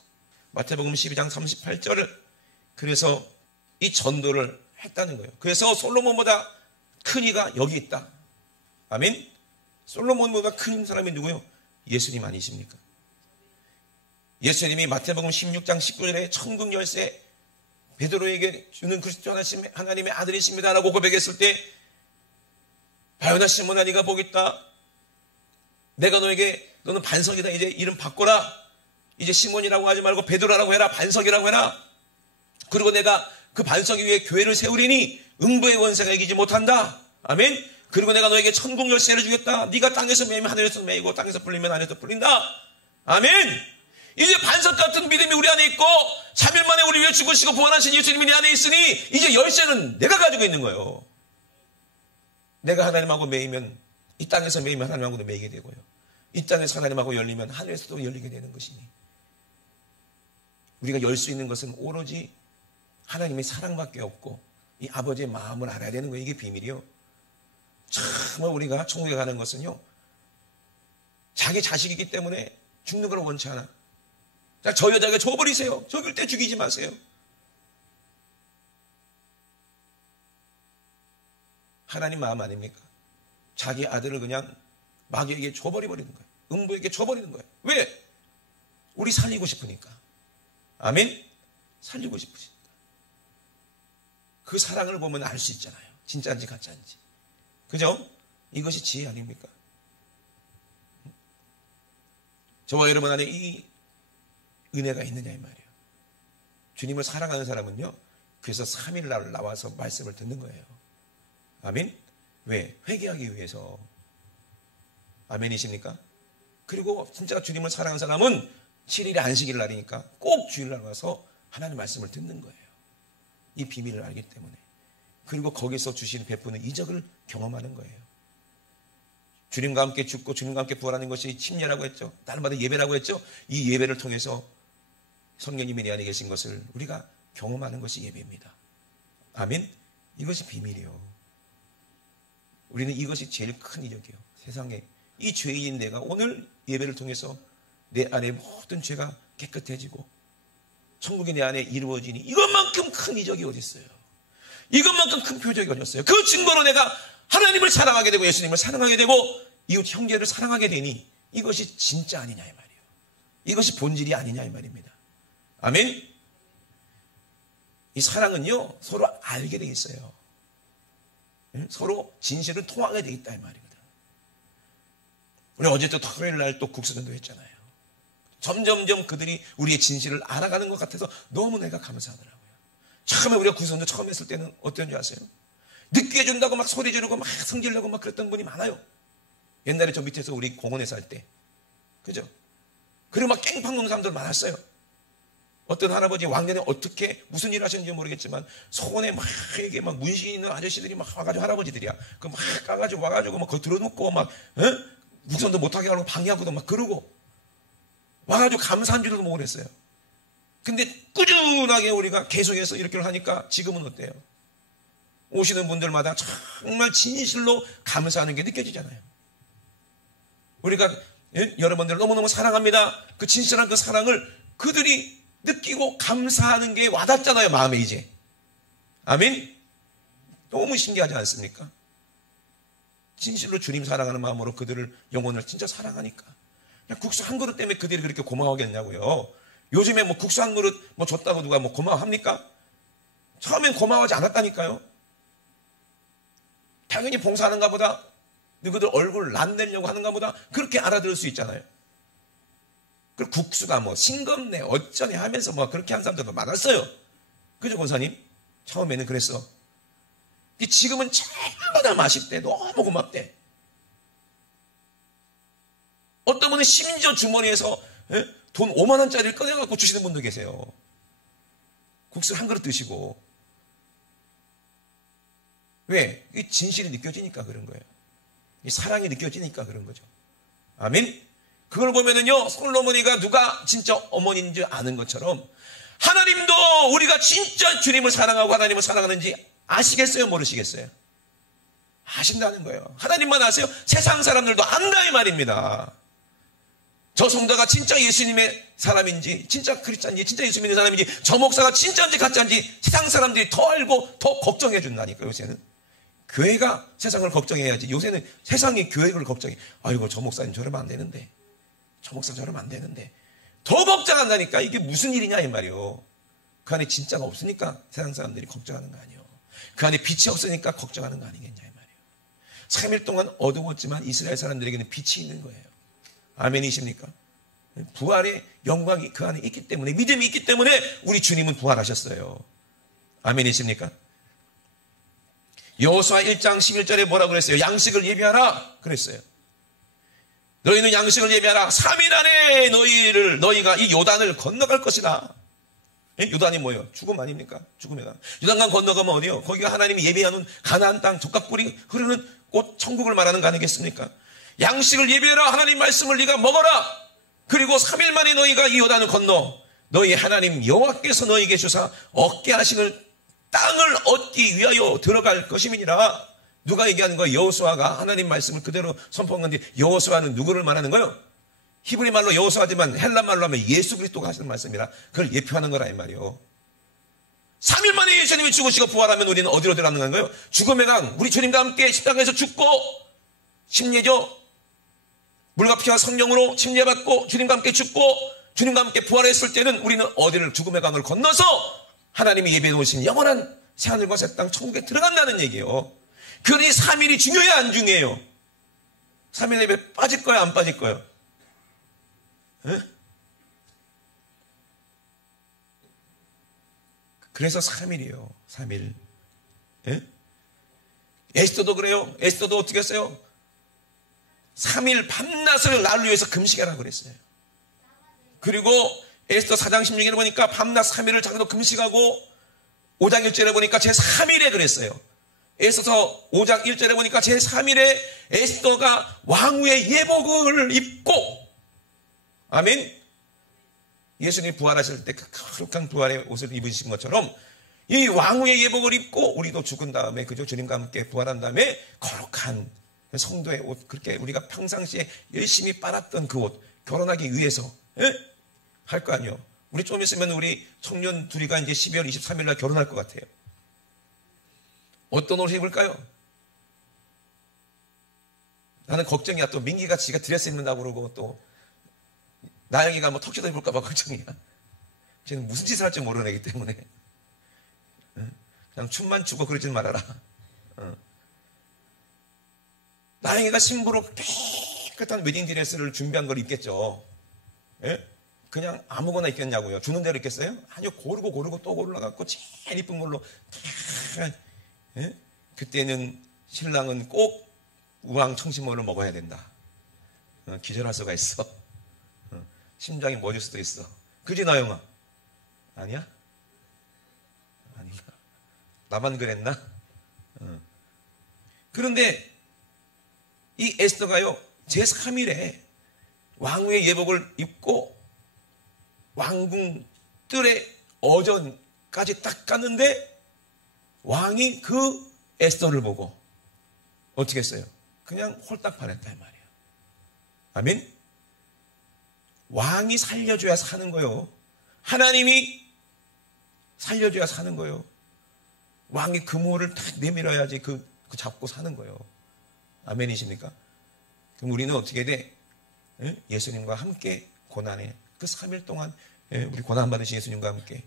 마태복음 12장 38절을 그래서 이 전도를 했다는 거예요. 그래서 솔로몬보다 큰 이가 여기 있다. 아멘. 솔로몬보다 큰 사람이 누구예요? 예수님 아니십니까? 예수님이 마태복음 16장 19절에 천국 열쇠 베드로에게 주는 그리스도 하나님의 아들이십니다 라고 고백했을 때 바요나 시몬아 네가 보겠다. 내가 너는 반석이다. 이제 이름 바꿔라. 이제 시몬이라고 하지 말고 베드로라고 해라. 반석이라고 해라. 그리고 내가 그 반석 위에 교회를 세우리니 음부의 권세가 이기지 못한다. 아멘. 그리고 내가 너에게 천국 열쇠를 주겠다. 네가 땅에서 매이면 하늘에서 매이고 땅에서 풀리면 하늘에서 풀린다. 아멘. 이제 반석 같은 믿음이 우리 안에 있고 3일 만에 우리 위해 죽으시고 부활하신 예수님이 내 안에 있으니 이제 열쇠는 내가 가지고 있는 거예요. 내가 하나님하고 매이면 이 땅에서 매이면 하나님하고도 매이게 되고요. 이 땅에서 하나님하고 열리면 하늘에서도 열리게 되는 것이니 우리가 열 수 있는 것은 오로지 하나님의 사랑밖에 없고 이 아버지의 마음을 알아야 되는 거예요. 이게 비밀이요. 정말 우리가 천국에 가는 것은요. 자기 자식이기 때문에 죽는 걸 원치 않아. 자, 저 여자에게 줘버리세요. 죽일 때 죽이지 마세요. 하나님 마음 아닙니까? 자기 아들을 그냥 마귀에게 줘버리는 거예요. 음부에게 줘버리는 거예요. 왜? 우리 살리고 싶으니까. 아멘? 살리고 싶으시니까. 그 사랑을 보면 알 수 있잖아요. 진짜인지 가짜인지. 그죠? 이것이 지혜 아닙니까? 저와 여러분 안에 이 은혜가 있느냐 이 말이에요. 주님을 사랑하는 사람은요. 그래서 3일날 나와서 말씀을 듣는 거예요. 아멘? 왜? 회개하기 위해서. 아멘이십니까? 그리고 진짜 주님을 사랑하는 사람은 7일이 안식일 날이니까 꼭 주일날 와서 하나님 말씀을 듣는 거예요. 이 비밀을 알기 때문에. 그리고 거기서 주신 베푸는 이적을 경험하는 거예요. 주님과 함께 죽고 주님과 함께 부활하는 것이 침례라고 했죠. 날마다 예배라고 했죠. 이 예배를 통해서 성령님이 내 안에 계신 것을 우리가 경험하는 것이 예배입니다. 아멘? 이것이 비밀이에요. 우리는 이것이 제일 큰 이적이에요. 세상에 이 죄인 내가 오늘 예배를 통해서 내 안에 모든 죄가 깨끗해지고 천국이 내 안에 이루어지니 이것만큼 큰 이적이 어디 있어요? 이것만큼 큰 표적이 어디 있어요? 그 증거로 내가 하나님을 사랑하게 되고 예수님을 사랑하게 되고 이웃 형제를 사랑하게 되니 이것이 진짜 아니냐 이 말이에요. 이것이 본질이 아니냐 이 말입니다. 아멘. 이 사랑은요 서로 알게 돼 있어요. 서로 진실을 통하게 돼 있다 이 말입니다. 우리 어제 또 토요일 날 또 국수전도 했잖아요. 점점점 그들이 우리의 진실을 알아가는 것 같아서 너무 내가 감사하더라고요. 처음에 우리가 국수전도 처음 했을 때는 어땠는지 아세요? 늦게 해준다고 막 소리 지르고 막 성질내고 막 그랬던 분이 많아요. 옛날에 저 밑에서 우리 공원에서 할 때. 그죠? 그리고 막 깽판 노는 사람들 많았어요. 어떤 할아버지 왕년에 어떻게 무슨 일을 하셨는지 모르겠지만 손에 막 이게 막 문신 있는 아저씨들이 막 와가지고 할아버지들이야. 그 막 까가지고 와가지고 막 거기 들어눕고 막 국선도 못하게 하고 방해하고도 막 그러고 와가지고 감사한 줄도 모르고 그랬어요. 근데 꾸준하게 우리가 계속해서 이렇게 하니까 지금은 어때요? 오시는 분들마다 정말 진실로 감사하는 게 느껴지잖아요. 우리가 여러분들을 너무너무 사랑합니다. 그 진실한 그 사랑을 그들이 느끼고 감사하는 게 와닿잖아요. 마음에 이제. 아멘. 너무 신기하지 않습니까? 진실로 주님 사랑하는 마음으로 그들을 영혼을 진짜 사랑하니까. 그냥 국수 한 그릇 때문에 그들이 그렇게 고마워하겠냐고요. 요즘에 뭐 국수 한 그릇 뭐 줬다고 누가 뭐 고마워합니까? 처음엔 고마워하지 않았다니까요. 당연히 봉사하는가 보다, 누구들 얼굴 란내려고 하는가 보다 그렇게 알아들을 수 있잖아요. 그리고 국수가 뭐 싱겁네 어쩌네 하면서 뭐 그렇게 한 사람들도 많았어요. 그죠 권사님? 처음에는 그랬어. 지금은 전부 다 맛있대. 너무 고맙대. 어떤 분은 심지어 주머니에서 돈 5만 원짜리를 꺼내갖고 주시는 분도 계세요. 국수를 한 그릇 드시고. 왜? 이 진실이 느껴지니까 그런 거예요. 이 사랑이 느껴지니까 그런 거죠. 아멘? 그걸 보면은요, 솔로몬이가 누가 진짜 어머니인지 아는 것처럼 하나님도 우리가 진짜 주님을 사랑하고 하나님을 사랑하는지 아시겠어요? 모르시겠어요? 아신다는 거예요. 하나님만 아세요? 세상 사람들도 안다 이 말입니다. 저 성도가 진짜 예수님의 사람인지, 진짜 크리스찬인지, 진짜 예수 믿는 사람인지, 저 목사가 진짜인지 가짜인지 세상 사람들이 더 알고 더 걱정해 준다니까요. 요새는 교회가 세상을 걱정해야지. 요새는 세상이 교회를 걱정해. 아이고 저 목사님 저러면 안 되는데, 저 목사 저러면 안 되는데, 더 걱정한다니까. 이게 무슨 일이냐 이 말이요. 그 안에 진짜가 없으니까 세상 사람들이 걱정하는 거 아니에요. 그 안에 빛이 없으니까 걱정하는 거 아니겠냐 이 말이에요. 3일 동안 어두웠지만 이스라엘 사람들에게는 빛이 있는 거예요. 아멘이십니까? 부활의 영광이 그 안에 있기 때문에, 믿음이 있기 때문에 우리 주님은 부활하셨어요. 아멘이십니까? 여호수아 1장 11절에 뭐라고 그랬어요? 양식을 예비하라 그랬어요. 너희는 양식을 예비하라. 3일 안에 너희가 이 요단을 건너갈 것이다. 요단이 뭐예요? 죽음 아닙니까? 죽음의 강. 요단강 건너가면 어디요? 거기가 하나님이 예비하는 가나안 땅 족각불이 흐르는 꽃 천국을 말하는 거 아니겠습니까? 양식을 예비해라. 하나님 말씀을 네가 먹어라. 그리고 3일 만에 너희가 이 요단을 건너 너희 하나님 여호와께서 너희에게 주사 얻게 하시는 땅을 얻기 위하여 들어갈 것임이니라. 누가 얘기하는 거예요? 여호수아가 하나님 말씀을 그대로 선포한 건데, 여호수아는 누구를 말하는 거예요? 히브리 말로 여호수아지만 헬라 말로 하면 예수 그리스도가 하시는 말씀이라 그걸 예표하는 거라 이 말이요. 3일 만에 예수님이 죽으시고 부활하면 우리는 어디로 들어가는 거예요? 죽음의 강. 우리 주님과 함께 십자가에서 죽고 침례죠. 물과 피와 성령으로 침례받고 주님과 함께 죽고 주님과 함께 부활했을 때는 우리는 어디를, 죽음의 강을 건너서 하나님이 예배해 놓으신 영원한 새하늘과 새 땅 천국에 들어간다는 얘기예요. 그러니 3일이 중요해요, 안 중요해요? 3일 예배 빠질 거예요, 안 빠질 거예요? 에? 그래서 3일이에요. 3일. 에? 에스더도 그래요. 에스더도 어떻게 했어요? 3일 밤낮을 나를 위해서 금식하라고 그랬어요. 그리고 에스더 4장 16절에 보니까 밤낮 3일을 자기도 금식하고 5장 1절에 보니까 제3일에 그랬어요. 에스더 5장 1절에 보니까 제3일에 에스더가 왕후의 예복을 입고, 아멘. 예수님이 부활하실 때 그 거룩한 부활의 옷을 입으신 것처럼 이 왕후의 예복을 입고 우리도 죽은 다음에, 그죠? 주님과 함께 부활한 다음에 거룩한 성도의 옷, 그렇게 우리가 평상시에 열심히 빨았던 그 옷, 결혼하기 위해서 할 거 아니에요. 우리 좀 있으면 우리 청년 둘이가 이제 12월 23일 날 결혼할 것 같아요. 어떤 옷을 입을까요? 나는 걱정이야. 또 민기가 지가 드레스 입는다고 그러고, 또 나영이가 뭐 턱시도 입을까 봐 걱정이야. 쟤는 무슨 짓을 할지 모르는 애기 때문에 그냥 춤만 추고 그러지 말아라. 나영이가 신부로 깨끗한 웨딩드레스를 준비한 걸 입겠죠. 예? 그냥 아무거나 입겠냐고요. 주는 대로 입겠어요? 아니요. 고르고 또 골라갖고 제일 이쁜 걸로. 예? 그때는 신랑은 꼭 우황 청심원을 먹어야 된다. 기절할 수가 있어. 심장이 멎을 수도 있어. 그지 나영아? 아니야? 아니야. 나만 그랬나? 그런데 이 에스더가요, 제3일에 왕후의 예복을 입고 왕궁 뜰의 어전까지 딱 갔는데 왕이 그 에스더를 보고 어떻게 했어요? 그냥 홀딱 반했다 이 말이에요. 아멘? 왕이 살려줘야 사는 거예요. 하나님이 살려줘야 사는 거예요. 왕이 그물을 딱 내밀어야지 그 잡고 사는 거예요. 아멘이십니까? 그럼 우리는 어떻게 돼? 예수님과 함께 고난에 그 3일 동안 우리 고난 받으신 예수님과 함께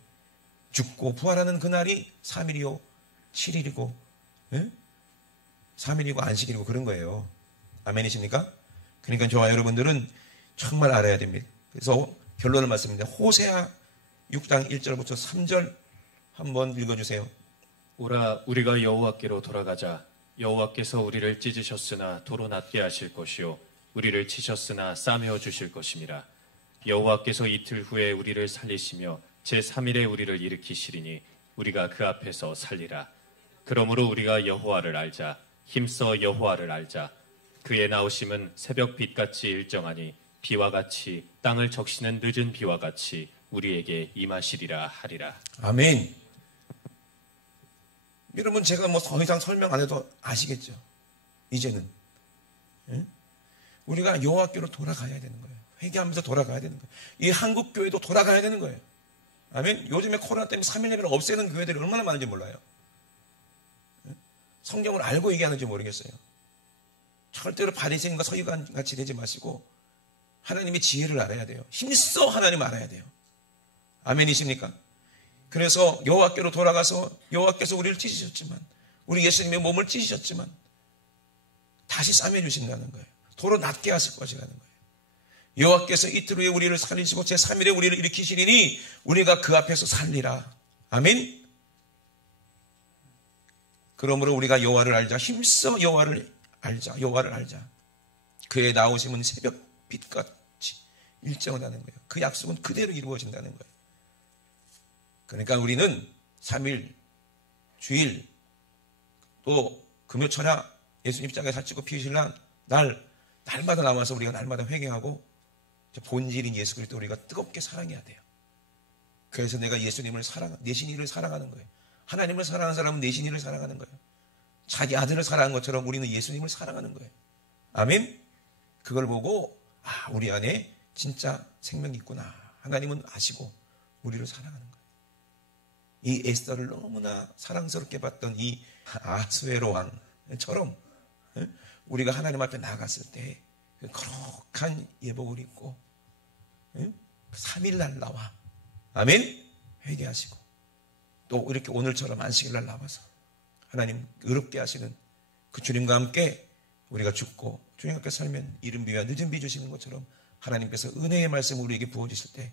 죽고 부활하는 그날이 3일이요 7일이고 3일이고 안식일이고 그런 거예요. 아멘이십니까? 그러니까 저와 여러분들은 정말 알아야 됩니다. 그래서 결론을 말씀드립니다. 호세아 6장 1절부터 3절 한번 읽어주세요. 오라 우리가 여호와께로 돌아가자. 여호와께서 우리를 찢으셨으나 도로 낫게 하실 것이요 우리를 치셨으나 싸매어 주실 것임이라. 여호와께서 이틀 후에 우리를 살리시며 제3일에 우리를 일으키시리니 우리가 그 앞에서 살리라. 그러므로 우리가 여호와를 알자. 힘써 여호와를 알자. 그의 나오심은 새벽 빛같이 일정하니 비와 같이 땅을 적시는 늦은 비와 같이 우리에게 임하시리라 하리라. 아멘. 여러분 제가 뭐 더 이상 설명 안 해도 아시겠죠? 이제는 우리가 여호와께로 돌아가야 되는 거예요. 회개하면서 돌아가야 되는 거예요. 이 한국 교회도 돌아가야 되는 거예요. 아멘. 요즘에 코로나 때문에 3일 예배를 없애는 교회들이 얼마나 많은지 몰라요. 성경을 알고 얘기하는지 모르겠어요. 절대로 바리새인과 서기관 같이 되지 마시고 하나님의 지혜를 알아야 돼요. 힘써 하나님 알아야 돼요. 아멘이십니까? 그래서 여호와께로 돌아가서 여호와께서 우리를 찢으셨지만 우리 예수님의 몸을 찢으셨지만 다시 싸매 주신다는 거예요. 도로 낫게 하실 것이라는 거예요. 여호와께서 이틀 후에 우리를 살리시고 제3일에 우리를 일으키시리니 우리가 그 앞에서 살리라. 아멘. 그러므로 우리가 여호와를 알자. 힘써 여호와를 알자. 여호와를 알자. 그의 나오심은 새벽 빛같이 일정하다는 거예요. 그 약속은 그대로 이루어진다는 거예요. 그러니까 우리는 3일, 주일, 또 금요철야 예수님 입장에 살찌고 피우실날 날마다 나와서 우리가 날마다 회개하고 본질인 예수 그리스도 우리가 뜨겁게 사랑해야 돼요. 그래서 내가 예수님을 내 신의를 사랑하는 거예요. 하나님을 사랑하는 사람은 내 신의를 사랑하는 거예요. 자기 아들을 사랑하는 것처럼 우리는 예수님을 사랑하는 거예요. 아멘. 그걸 보고 우리 안에 진짜 생명이 있구나. 하나님은 아시고 우리를 사랑하는 거예요. 이 에스더를 너무나 사랑스럽게 봤던 이 아수에로 왕처럼 우리가 하나님 앞에 나갔을 때 거룩한 예복을 입고 3일날 나와 아멘 회개하시고 또 이렇게 오늘처럼 안식일날 나와서 하나님 의롭게 하시는 그 주님과 함께 우리가 죽고 주님과 함께 살면 이른 비와 늦은 비 주시는 것처럼 하나님께서 은혜의 말씀을 우리에게 부어주실 때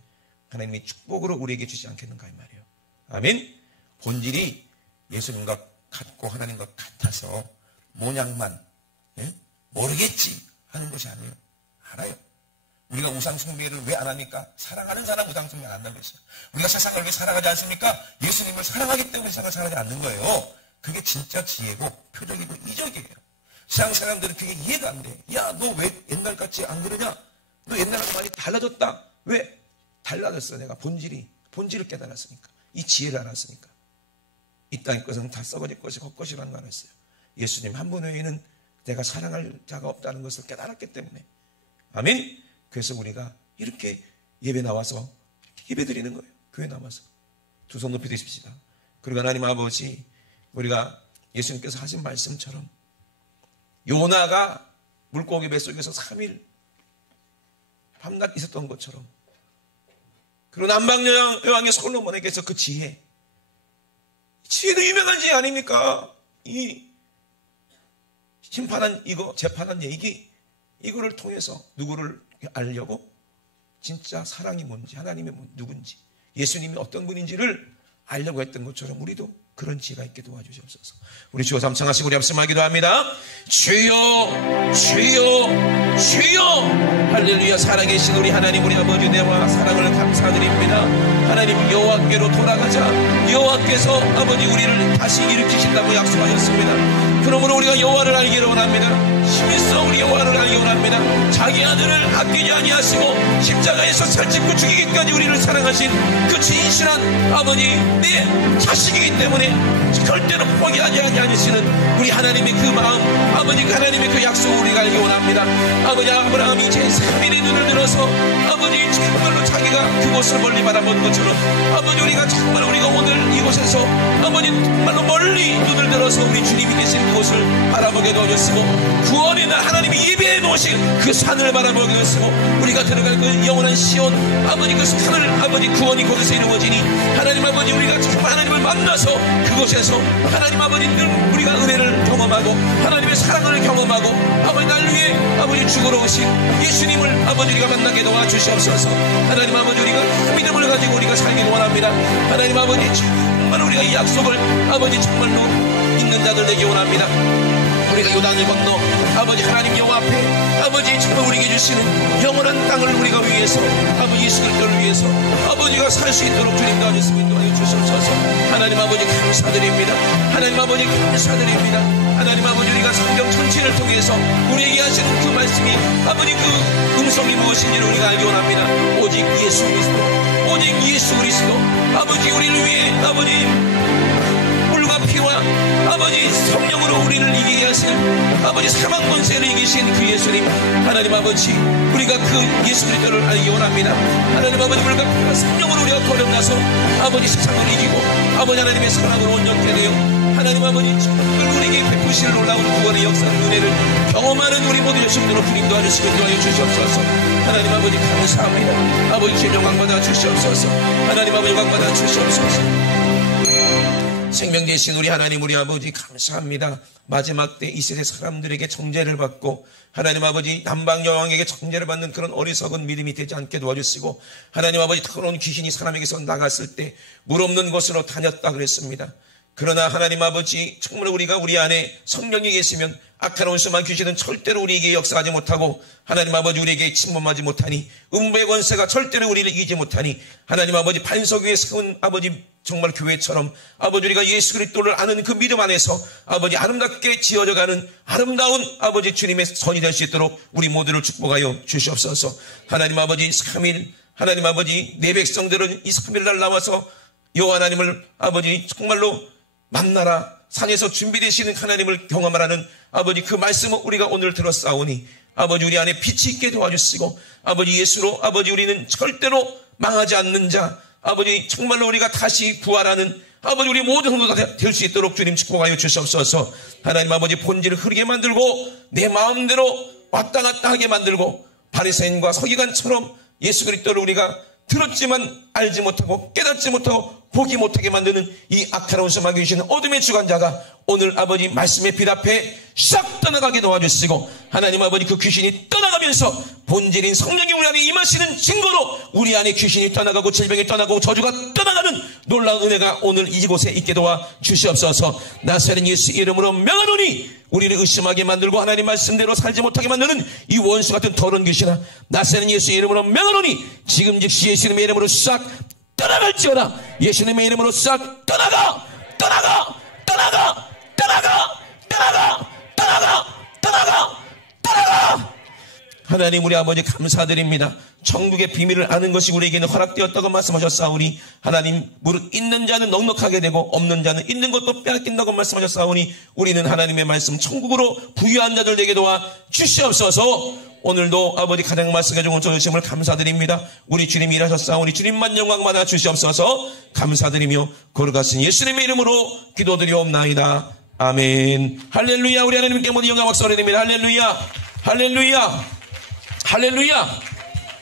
하나님이 축복으로 우리에게 주지 않겠는가 이 말이에요. 아멘. 본질이 예수님과 같고 하나님과 같아서 모양만 모르겠지 하는 것이 아니에요. 알아요. 우리가 우상 숭배를 왜 안 합니까? 사랑하는 사람 우상 숭배 안 한다고 했어요. 우리가 세상을 왜 사랑하지 않습니까? 예수님을 사랑하기 때문에 세상을 사랑하지 않는 거예요. 그게 진짜 지혜고 표적이고 이적이에요. 세상 사람들은 그게 이해가 안 돼. 야, 너 왜 옛날같이 안 그러냐? 너 옛날하고 많이 달라졌다. 왜? 달라졌어. 내가 본질을 깨달았으니까. 이 지혜를 알았으니까. 이 땅의 것은 다 썩어질 것이 헛것이라는 걸 알았어요. 예수님 한 분 외에는 내가 사랑할 자가 없다는 것을 깨달았기 때문에. 아멘. 그래서 우리가 이렇게 예배 나와서 예배 드리는 거예요. 교회 나와서 두 손 높이 드십시다. 그리고 하나님 아버지, 우리가 예수님께서 하신 말씀처럼 요나가 물고기 뱃속에서 3일 밤낮 있었던 것처럼, 그리고 남방여왕의 솔로몬에게서 그 지혜도 유명한 지혜 아닙니까? 이 심판한 재판한 얘기, 이거를 통해서 누구를 알려고? 진짜 사랑이 뭔지, 하나님이 누군지, 예수님이 어떤 분인지를 알려고 했던 것처럼 우리도 그런 지혜가 있게 도와주시옵소서. 우리 주여 삼창하시고 우리 합심하기도 합니다. 주여, 주여, 주여. 할렐루야. 살아계신 우리 하나님, 우리 아버지 대와 사랑을 감사드립니다. 하나님, 여호와께로 돌아가자. 여호와께서 아버지 우리를 다시 일으키신다고 약속하셨습니다. 그러므로 우리가 여호와를 알기를 원합니다. 힘있어 우리 여호와를 알기 원합니다. 자기 아들을 아끼지 아니하시고 십자가에서 살찌고 죽이기까지 우리를 사랑하신 그 진실한 아버지 내 자식이기 때문에 절대로 포기하지 아니하시는 우리 하나님의 그 마음, 아버지 하나님의 그 약속을 우리가 알기 원합니다. 아버지 아브라함이 제3일에 눈을 들어서 아버지 정말로 자기가 그곳을 멀리 바라본 것처럼, 아버지 우리가 정말 우리가 오늘 이곳에서 아버지 정말로 멀리 눈을 들어서 우리 주님이 계신 그곳을 바라보게 도와주시고, 구원의 날 하나님이 예배해 놓으신 그 산을 바라보게 하시고, 우리가 들어갈 그 영원한 시온 아버지 그 산을 아버지 구원이 거기서 이루어지니 하나님 아버지 우리가 정말 하나님을 만나서 그곳에서 하나님 아버지 늘 우리가 은혜를 경험하고 하나님의 사랑을 경험하고 아버지 날 위해 아버지 죽으러 오신 예수님을 아버지 우리가 만나게 도와주시옵소서. 하나님 아버지 우리가 그 믿음을 가지고 우리가 살기를 원합니다. 하나님 아버지 정말 우리가 이 약속을 아버지 정말로 있는 자들 되기 원합니다. 우리가 요단을 건너 아버지 하나님 여호와 앞에 아버지 정말 우리에게 주시는 영원한 땅을 우리가 위해서 아버지 예수 그리스도를 위해서 아버지가 살 수 있도록 주님 도와주시고 인도하여 주시옵소서. 하나님 아버지 감사드립니다. 하나님 아버지 감사드립니다. 하나님 아버지 우리가 성경 전체를 통해서 우리에게 하시는 그 말씀이 아버지 그 음성이 무엇인지를 우리가 알기 원합니다. 오직 예수 그리스도, 오직 예수 그리스도 아버지 우리를 위해 아버지 물과 피와 아버지 성령으로 우리를 이기게 하신 아버지 사망 권세를 이기신 그 예수님, 하나님 아버지 우리가 그 예수 그리스도를 알기 원합니다. 하나님 아버지 물과 피와 성령으로 우리가 거듭나서 아버지 세상을 이기고 아버지 하나님의 사랑으로 온전케 되어 하나님 아버지 정말 우리에게 베푸실 놀라운 구원의 역사를 은혜를 경험하는 우리 모두 여러분들로 주님 도와주시고 인도하여 주시옵소서. 하나님 아버지 감사합니다. 아버지 주님 영광 받아 주시옵소서. 하나님 아버지 영광 받아 주시옵소서. 생명 되신 우리 하나님 우리 아버지 감사합니다. 마지막 때 이 세대 사람들에게 정죄를 받고 하나님 아버지 남방 여왕에게 정죄를 받는 그런 어리석은 믿음이 되지 않게 도와주시고, 하나님 아버지 더러운 귀신이 사람에게서 나갔을 때 물 없는 곳으로 다녔다 그랬습니다. 그러나 하나님 아버지 정말 우리가 우리 안에 성령이 계시면 악한 수만 귀신은 절대로 우리에게 역사하지 못하고 하나님 아버지 우리에게 침범하지 못하니, 음부의 권세가 절대로 우리를 이기지 못하니, 하나님 아버지 반석 위에 세운 아버지 정말 교회처럼 아버지 우리가 예수 그리스도를 아는 그 믿음 안에서 아버지 아름답게 지어져가는 아름다운 아버지 주님의 선이 될 수 있도록 우리 모두를 축복하여 주시옵소서. 하나님 아버지 3일 하나님 아버지 내 백성들은 이 3일날 나와서 여호와 하나님을 아버지 정말로 만나라, 산에서 준비되시는 하나님을 경험하라는 아버지 그 말씀을 우리가 오늘 들었사오니 아버지 우리 안에 빛이 있게 도와주시고, 아버지 예수로 아버지 우리는 절대로 망하지 않는 자, 아버지 정말로 우리가 다시 부활하는 아버지 우리 모든 성도가 될 수 있도록 주님 축복하여 주시옵소서. 하나님 아버지 본질을 흐르게 만들고 내 마음대로 왔다 갔다 하게 만들고 바리새인과 서기관처럼 예수 그리스도를 우리가 들었지만 알지 못하고 깨닫지 못하고 보기 못하게 만드는 이 악한 수마귀 귀신 어둠의 주관자가 오늘 아버지 말씀의 빛 앞에 싹 떠나가게 도와주시고, 하나님 아버지 그 귀신이 떠나가면서 본질인 성령이 우리 안에 임하시는 증거로 우리 안에 귀신이 떠나가고 질병이 떠나고 저주가 떠나가는 놀라운 은혜가 오늘 이곳에 있게 도와 주시옵소서. 나사렛 예수 이름으로 명하노니 우리를 의심하게 만들고 하나님 말씀대로 살지 못하게 만드는 이 원수 같은 더러운 귀신아, 나사렛 예수 이름으로 명하노니 지금 즉시 예수님의 이름으로 싹 떠나갈지어다. 예수님의 이름으로 싹 떠나가, 떠나가, 떠나가, 떠나가, 떠나가, 떠나가, 떠나가, 떠나가. 하나님 우리 아버지 감사드립니다. 천국의 비밀을 아는 것이 우리에게는 허락되었다고 말씀하셨사오니 하나님 무릇 있는 자는 넉넉하게 되고 없는 자는 있는 것도 빼앗긴다고 말씀하셨사오니 우리는 하나님의 말씀 천국으로 부유한 자들 되게 도와 주시옵소서. 오늘도 아버지 가장 말씀해 주신 주심을 감사드립니다. 우리 주님이 일하셨사오니 주님만 영광 받아 주시옵소서. 감사드리며 거룩하신 예수님의 이름으로 기도드리옵나이다. 아멘. 할렐루야. 우리 하나님께 모든 영광 박수 올려드립니다. 할렐루야. 할렐루야. 할렐루야.